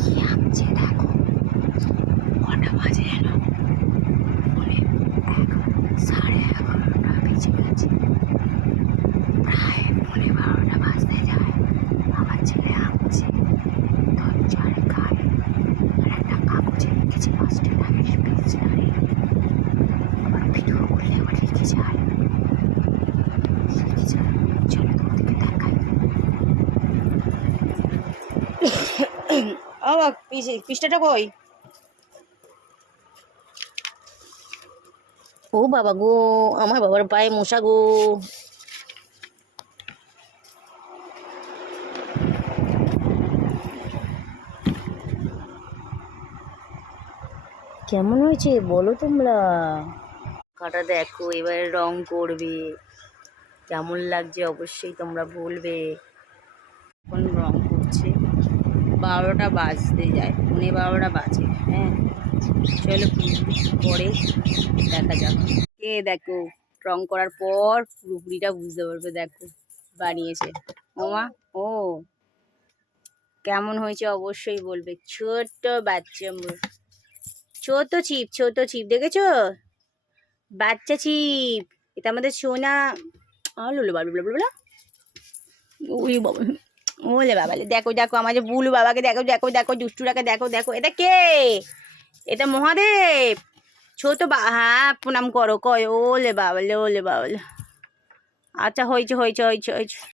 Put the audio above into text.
কি আসছে দেখো, কটা বাজে যেন, মনে 11:30 বেজে গেছে, প্রায় 12:30 বাজতে যায়। আমার ছেলে আসছে দরজার গায়ে আর একটা কাগজে লিখেছে 5টা টাকার স্পিচ দাঁড়িয়ে, আবার ভিডিও করলে আবার লিখে যায়। চলো তোমাদেরকে দেখাই। পৃষ্ঠাটা কই? ও বাবা গো, আমার বাবার পায়ে মশা গো। কেমন হয়েছে বলো তোমরা? কাটা দেখো, এবারে রং করবে, কেমন লাগছে অবশ্যই তোমরা বলবে। এখন রং করছে, 12টা বাজতে যায়, 12:15 বাজে। হ্যাঁ চলো পরে দেখা যাক। দেখো রং করার পর পুরোপুরিটা বুঝতে পারবে। দেখো বানিয়েছে ওমা। ও কেমন হয়েছে অবশ্যই বলবে। ছোট্ট বাচ্চা, ছোট ছিপ দেখেছো? বাচ্চা ছিপ, এটা আমাদের সোনা। লুলু বাবু বলো, ওই বাবা, ওলে বাবা, দেখো দেখো আমাদের বুলু বাবাকে দেখো, দেখো দেখো দুষ্টুরাকে দেখো, দেখো এটা কে? এটা মহাদেব। ছোট হ্যাঁ প্রণাম করো, কয় ওলে বাবা, ওলে বাবা। আচ্ছা হয়েছে হয়েছে হয়েছে হয়েছে।